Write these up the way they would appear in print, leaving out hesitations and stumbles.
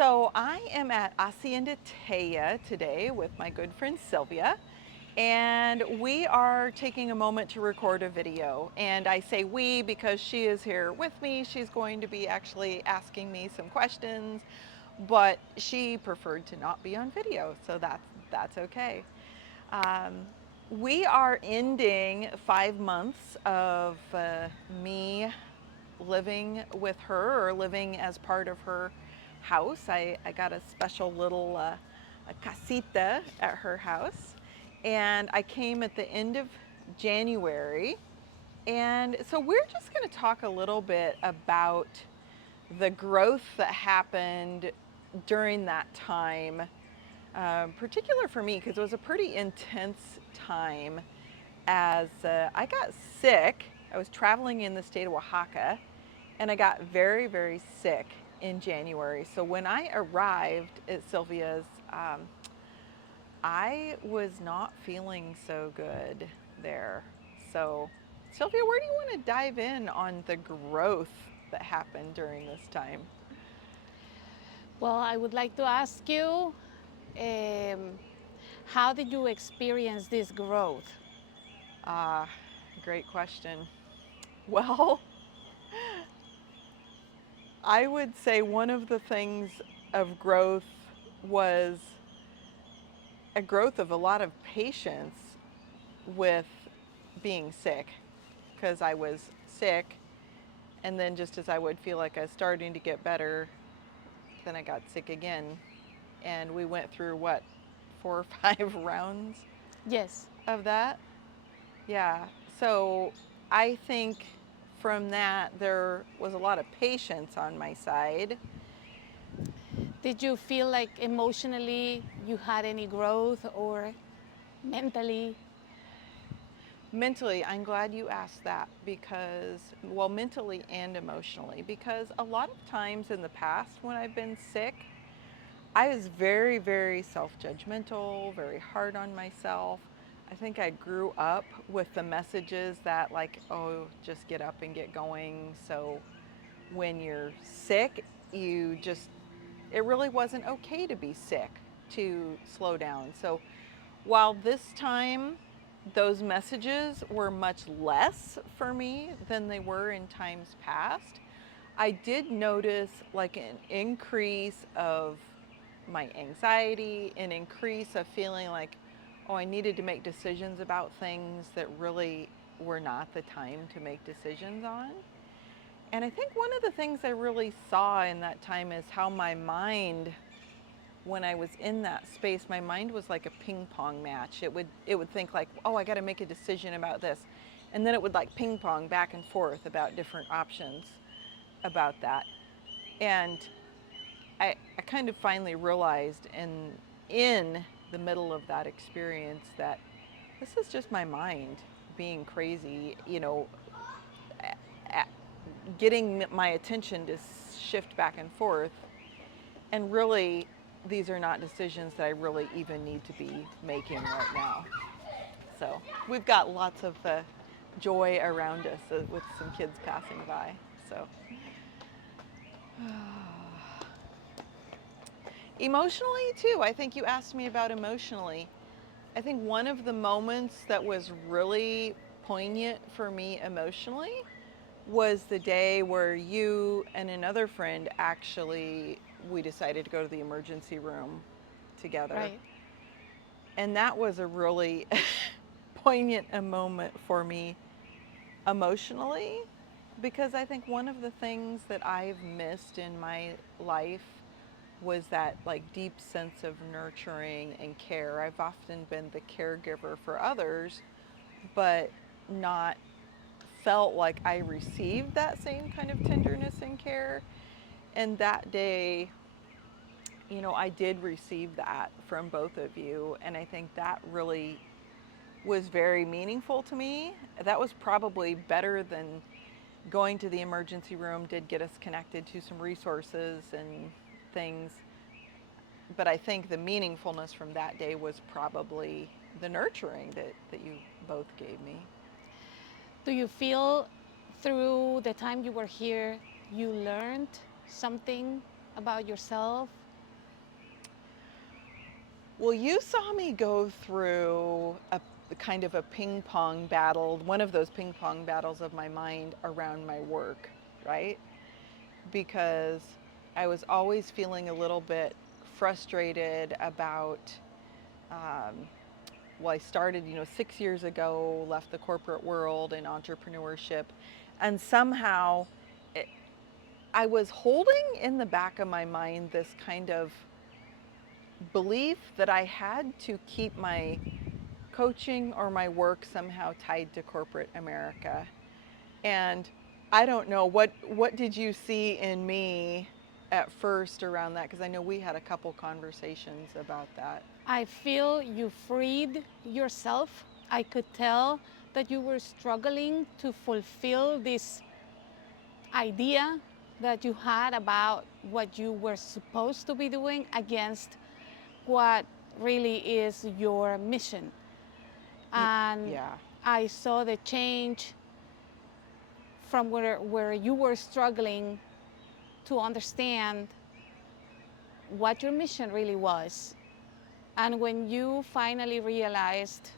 So I am at Hacienda Teya today with my good friend Sylvia, and we are taking a moment to record a video. And I say we because she is here with me. She's going to be actually asking me some questions, but she preferred to not be on video, so that's okay. Um, we are ending 5 months of me living with her or living as part of her house. I got a special little a casita at her house, and I came at the end of January. And so we're just going to talk a little bit about the growth that happened during that time, particular for me because it was a pretty intense time as I got sick. I was traveling in the state of Oaxaca and I got very, very sick in January. So when I arrived at Sylvia's, I was not feeling so good there. So, Sylvia, where do you want to dive in on the growth that happened during this time? Well, I would like to ask you, um, how did you experience this growth? Ah, great question. Well, I would say one of the things of growth was a growth of a lot of patience with being sick because I was sick. And then, just as I would feel like I was starting to get better, then I got sick again. And we went through what, 4 or 5 rounds Yes. of that? Yeah. So I think from that, there was a lot of patience on my side. Did you feel like emotionally you had any growth or mentally? Mentally, I'm glad you asked that because, well, mentally and emotionally, because a lot of times in the past when I've been sick, I was very, very self judgmental, very hard on myself. I think I grew up with the messages that, like, oh, just get up and get going. So when you're sick, you just, it really wasn't okay to be sick, to slow down. So while this time those messages were much less for me than they were in times past, I did notice like an increase of my anxiety, an increase of feeling like, oh, I needed to make decisions about things that really were not the time to make decisions on. And I think one of the things I really saw in that time is how my mind, when I was in that space, my mind was like a ping pong match. It would think like, oh, I got to make a decision about this, and then it would like ping pong back and forth about different options about that. And I kind of finally realized in the middle of that experience that this is just my mind being crazy, getting my attention to shift back and forth. And really, these are not decisions that I really even need to be making right now. So we've got lots of joy around us with some kids passing by. So emotionally, too, I think you asked me about emotionally. I think one of the moments that was really poignant for me emotionally was the day where you and another friend actually we decided to go to the emergency room together. Right. And that was a really poignant a moment for me emotionally because I think one of the things that I've missed in my life was that like deep sense of nurturing and care. I've often been the caregiver for others, but not felt like I received that same kind of tenderness and care. And that day, I did receive that from both of you. And I think that really was very meaningful to me. That was probably better than going to the emergency room, did get us connected to some resources and things. But I think the meaningfulness from that day was probably the nurturing that you both gave me. Do you feel through the time you were here you learned something about yourself? Well, you saw me go through a kind of a ping pong battle, one of those ping pong battles of my mind around my work, right? Because I was always feeling a little bit frustrated about, um, well, I started, 6 years ago, left the corporate world and entrepreneurship, and somehow it, I was holding in the back of my mind this kind of belief that I had to keep my coaching or my work somehow tied to corporate America. And I don't know what did you see in me at first around that, because I know we had a couple conversations about that. I feel you freed yourself. I could tell that you were struggling to fulfill this idea that you had about what you were supposed to be doing against what really is your mission. And Yeah. I saw the change from where you were struggling to understand what your mission really was. And when you finally realized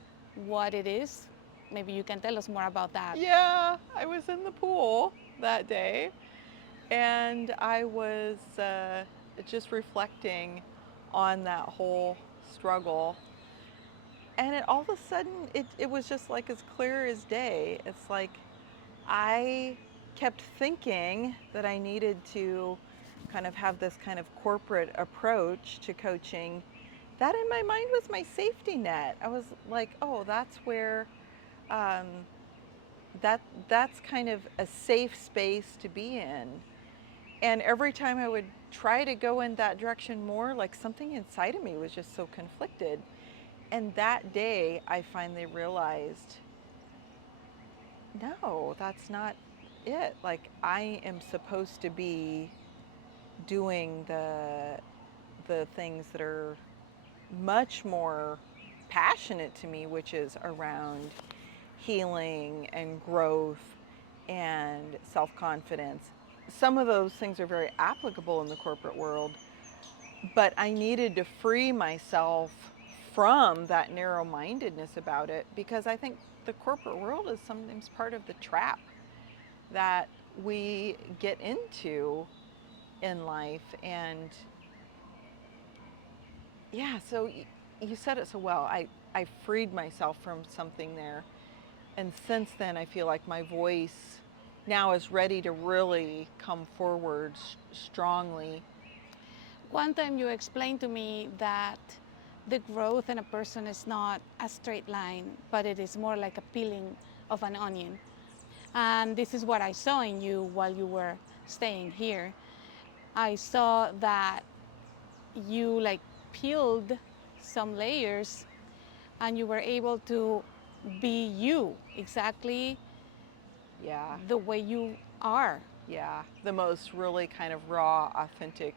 what it is, maybe you can tell us more about that. Yeah, I was in the pool that day, and I was just reflecting on that whole struggle. And it all of a sudden, it was just like as clear as day. It's like I kept thinking that I needed to kind of have this kind of corporate approach to coaching. That in my mind was my safety net. I was like, oh, that's where um, that that's kind of a safe space to be in. And every time I would try to go in that direction more, like something inside of me was just so conflicted. And that day, I finally realized, no, that's not it. Like I am supposed to be doing the things that are much more passionate to me, which is around healing and growth and self-confidence. Some of those things are very applicable in the corporate world, but I needed to free myself from that narrow-mindedness about it, because I think the corporate world is sometimes part of the trap that we get into in life. And yeah, so you said it so well. I freed myself from something there. And since then, I feel like my voice now is ready to really come forward strongly. One time you explained to me that the growth in a person is not a straight line, but it is more like a peeling of an onion. And this is what I saw in you while you were staying here. I saw that you like peeled some layers and you were able to be you exactly Yeah, the way you are. yeah. The most really kind of raw, authentic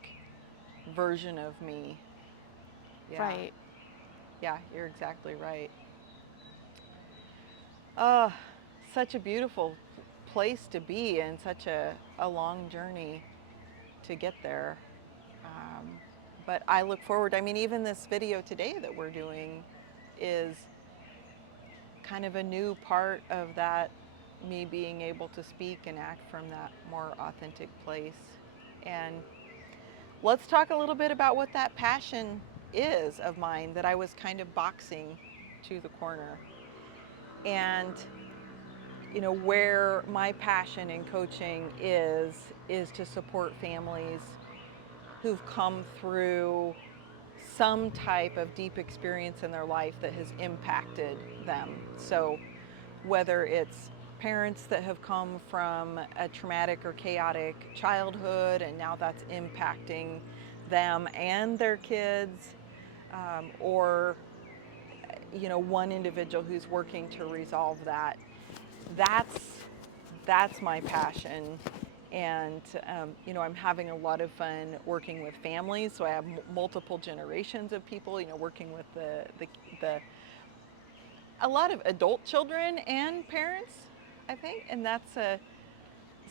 version of me. Yeah, Right. yeah, you're exactly right. Oh, such a beautiful place to be, and such a long journey to get there. Um, but I look forward, I mean, even this video today that we're doing is kind of a new part of that, me being able to speak and act from that more authentic place. And let's talk a little bit about what that passion is of mine that I was kind of boxing to the corner. And where my passion in coaching is to support families who've come through some type of deep experience in their life that has impacted them. So whether it's parents that have come from a traumatic or chaotic childhood and now that's impacting them and their kids, or one individual who's working to resolve that. That's my passion. And I'm having a lot of fun working with families, so I have multiple generations of people, working with the a lot of adult children and parents, I think. And that's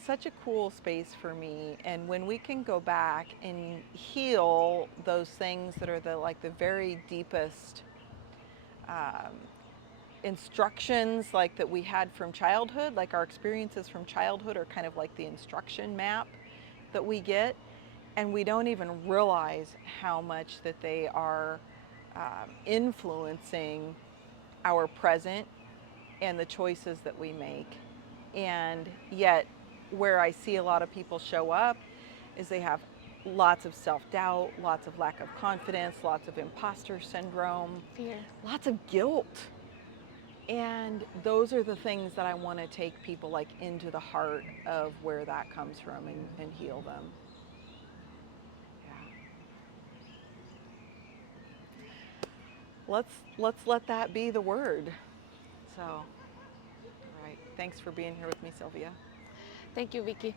such a cool space for me. And when we can go back and heal those things that are the like the very deepest um, instructions like that we had from childhood, like our experiences from childhood are kind of like the instruction map that we get, and we don't even realize how much that they are influencing our present and the choices that we make. And yet, where I see a lot of people show up is they have lots of self doubt, lots of lack of confidence, lots of imposter syndrome, Fear. lots of guilt. And those are the things that I want to take people like into the heart of where that comes from, and heal them. Yeah. Let's let that be the word. So, all right. Thanks for being here with me, Sylvia. Thank you, Vicki.